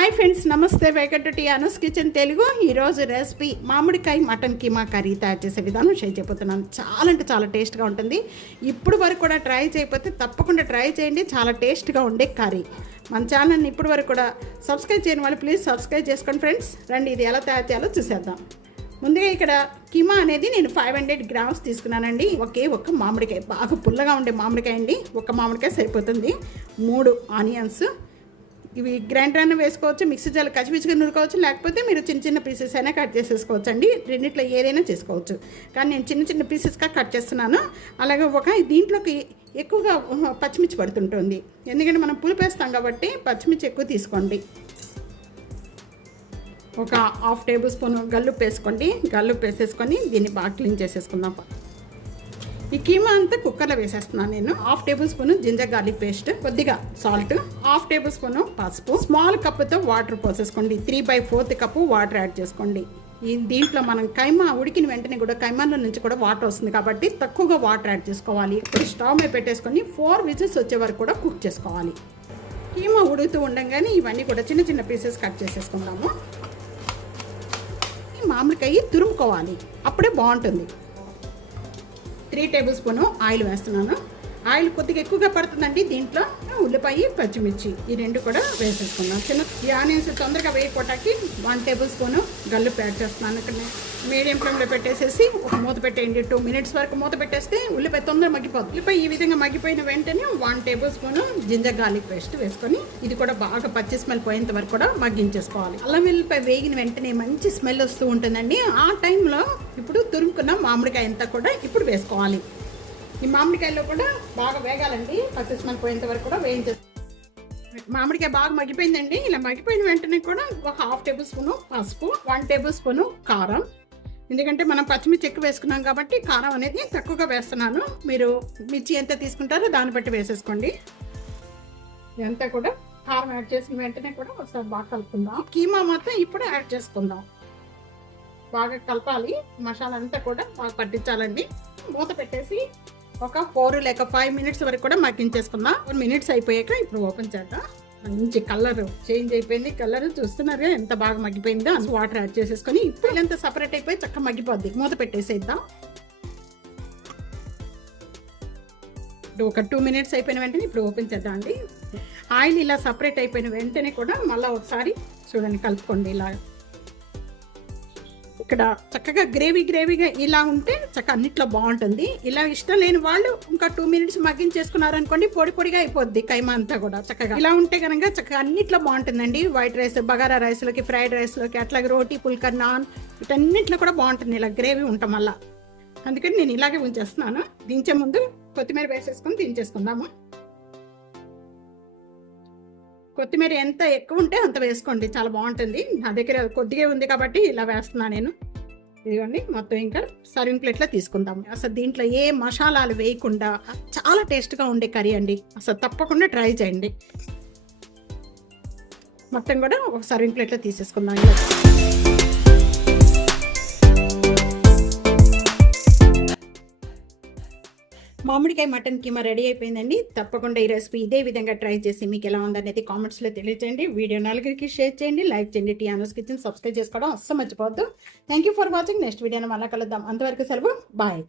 Hi friends నమస్తే. వెంకట టీ అనస్ కిచెన్ తెలుగు. ఈరోజు రెసిపీ మామిడికాయ మటన్ కీమా కర్రీ తయారు చేసే విధానం షేర్ చేయబోతున్నాను. చాలా అంటే చాలా టేస్ట్గా ఉంటుంది. ఇప్పుడు వరకు కూడా ట్రై చేయకపోతే తప్పకుండా ట్రై చేయండి. చాలా టేస్ట్గా ఉండే కర్రీ. మన ఛానల్ని ఇప్పుడు వరకు కూడా సబ్స్క్రైబ్ చేయని వాళ్ళు ప్లీజ్ సబ్స్క్రైబ్ చేసుకోండి ఫ్రెండ్స్. రండి ఇది ఎలా తయారు చేయాలో చూసేద్దాం. ముందుగా ఇక్కడ కిమా అనేది నేను ఫైవ్ హండ్రెడ్ గ్రామ్స్ తీసుకున్నానండి. ఒకే ఒక్క మామిడికాయ. బాగా పుల్లగా ఉండే మామిడికాయ అండి. ఒక మామిడికాయ సరిపోతుంది. మూడు ఆనియన్స్ ఇవి గ్రైండర్ అయినా వేసుకోవచ్చు మిక్సీ జాలు కచ్చిపిచ్చిగా నూరుకోవచ్చు లేకపోతే మీరు చిన్న చిన్న పీసెస్ అయినా కట్ చేసేసుకోవచ్చు అండి రెండిట్లో ఏదైనా చేసుకోవచ్చు. కానీ నేను చిన్న చిన్న పీసెస్గా కట్ చేస్తున్నాను. అలాగే ఒక దీంట్లోకి ఎక్కువగా పచ్చిమిర్చి పడుతుంటుంది. ఎందుకంటే మనం పులుపు వేస్తాం కాబట్టి పచ్చిమిర్చి ఎక్కువ తీసుకోండి. ఒక హాఫ్ టేబుల్ స్పూన్ గల్లుప్పు వేసుకోండి. గల్లుప్పు వేసేసుకొని దీన్ని బాగా క్లీన్ చేసేసుకుందాం. ఈ కీమా అంతా కుక్కర్లో వేసేస్తున్నాను నేను. Half tablespoon ginger garlic paste కొద్దిగా సాల్ట్ హాఫ్ టేబుల్ స్పూన్ పసుపు స్మాల్ కప్పుతో water పోసేసుకోండి. Three by fourth cup water add చేసుకోండి. ఈ దీంట్లో మనం కైమా ఉడికిన వెంటనే కూడా కైమాలో నుంచి కూడా వాటర్ వస్తుంది కాబట్టి తక్కువగా వాటర్ యాడ్ చేసుకోవాలి. ఇప్పుడు స్టవ్ మీద పెట్టేసుకొని ఫోర్ విజిల్స్ వచ్చే వరకు కూడా కుక్ చేసుకోవాలి. కీమా ఉడుకుతూ ఉండగానే ఇవన్నీ కూడా చిన్న చిన్న పీసెస్ కట్ చేసేసుకుందాము. మామిడికాయ తురుముకోవాలి. అప్పుడే బాగుంటుంది. త్రీ టేబుల్ స్పూను ఆయిల్ వేస్తున్నాను. ఆయిల్ కొద్దిగా ఎక్కువగా పడుతుందండి. దీంట్లో ఉల్లిపాయ పచ్చిమిర్చి ఈ రెండు కూడా వేసేసుకున్నాం చిన్న ఈ ఆనియన్స్ తొందరగా వేయకోటానికి వన్ టేబుల్ స్పూన్ గల్లు యాడ్ చేస్తున్నాను. ఇక్కడ మీడియం ఫ్లేమ్లో పెట్టేసేసి ఒక మూత పెట్టేయండి. టూ మినిట్స్ వరకు మూత పెట్టేస్తే ఉల్లిపాయ తొందరగా మగ్గిపోతుంది ఉల్లిపాయ ఈ విధంగా మగ్గిపోయిన వెంటనే one tablespoon ginger garlic paste వేసుకొని ఇది కూడా బాగా పచ్చి స్మెల్ పోయేంత వరకు కూడా మగ్గించేసుకోవాలి. అల్లం వెల్లిపాయ వేగిన వెంటనే మంచి స్మెల్ వస్తూ ఉంటుందండి. ఆ టైంలో ఇప్పుడు తురుముకున్న మామిడికాయ అంతా కూడా ఇప్పుడు వేసుకోవాలి. ఈ మామిడికాయలో కూడా బాగా వేగాలండి. పచ్చి స్మెల్ పోయేంత వరకు కూడా వేయించే మామిడికాయ బాగా మగ్గిపోయిందండి. ఇలా మగ్గిపోయిన వెంటనే కూడా ఒక హాఫ్ టేబుల్ స్పూన్ పసుపు వన్ టేబుల్ స్పూన్ కారం. ఎందుకంటే మనం పచ్చిమిర్చి ఎక్కువ వేసుకున్నాం కాబట్టి కారం అనేది తక్కువగా వేస్తున్నాను. మీరు మిర్చి ఎంత తీసుకుంటారో దాన్ని బట్టి వేసేసుకోండి. ఇదంతా కూడా కారం యాడ్ చేసిన వెంటనే కూడా ఒకసారి బాగా కలుపుకుందాం. కీమా మొత్తం ఇప్పుడు యాడ్ చేసుకుందాం. బాగా కలపాలి. మసాలా అంతా కూడా బాగా పట్టించాలండి. మూత పెట్టేసి ఒక ఫోర్ లేక ఫైవ్ మినిట్స్ వరకు కూడా మగ్గించేసుకుందాం. ఫోర్ మినిట్స్ అయిపోయాక ఇప్పుడు ఓపెన్ చేద్దాం. మంచి కలర్ చేంజ్ అయిపోయింది. కలర్ చూస్తున్నారు ఎంత బాగా మగ్గిపోయిందో. అసలు వాటర్ యాడ్ చేసేసుకొని ఇప్పుడు ఎంత సపరేట్ అయిపోయి చక్కగా మగ్గిపోద్ది. మూత పెట్టేసేద్దాం. ఒక టూ మినిట్స్ అయిపోయిన వెంటనే ఇప్పుడు ఓపెన్ చేద్దాం అండి. ఆయిల్ ఇలా సపరేట్ అయిపోయిన వెంటనే కూడా మళ్ళీ ఒకసారి చూడండి కలుపుకోండి ఇలా. ఇక్కడ చక్కగా గ్రేవీ గ్రేవీగా ఇలా ఉంటే చక్కగా అన్నిట్లో బాగుంటుంది. ఇలా ఇష్టం లేని వాళ్ళు ఇంకా టూ మినిట్స్ మగ్గించేసుకున్నారనుకోండి పొడి పొడిగా అయిపోద్ది కైమా అంతా కూడా చక్కగా. ఇలా ఉంటే కనుక చక్కగా అన్నిట్లో బాగుంటుందండి. వైట్ రైస్ బగారా రైస్లోకి ఫ్రైడ్ రైస్లోకి అట్లాగే రోటీ పుల్కర్ నాన్ వీటన్నిట్లో కూడా బాగుంటుంది. ఇలా గ్రేవీ ఉంటాం వల్ల అందుకని నేను ఇలాగే ఉంచేస్తున్నాను. దించే ముందు కొత్తిమీర వేసేసుకొని దించేసుకుందాము. కొత్తిమీర ఎంత ఎక్కువ ఉంటే అంత వేసుకోండి. చాలా బాగుంటుంది. నా దగ్గర కొద్దిగా ఉంది కాబట్టి ఇలా వేస్తున్నాను నేను. ఇదిగోండి మొత్తం ఇంకా సర్వింగ్ ప్లేట్లో తీసుకుందాం అసలు దీంట్లో ఏ మసాలాలు వేయకుండా చాలా టేస్ట్గా ఉండే కర్రీ అండి. అసలు తప్పకుండా ట్రై చేయండి. మొత్తం కూడా ఒక సర్వింగ్ ప్లేట్లో తీసేసుకుందాం. మామిడికాయ మటన్ కీమా రెడీ అయిపోయిందండి. తప్పకుండా ఈ రెసిపీ ఇదే విధంగా ట్రై చేసి మీకు ఎలా ఉందనేది కామెంట్స్లో తెలియజేయండి వీడియో నలుగురికి షేర్ చేయండి. లైక్ చేయండి. టీ అనోస్ కిచెన్ సబ్స్క్రైబ్ చేసుకోవడం అస్సలు మర్చిపోవద్దు. Thank you for watching next వీడియోని మళ్ళీ కలుద్దాం. అంతవరకు సెలవు. బాయ్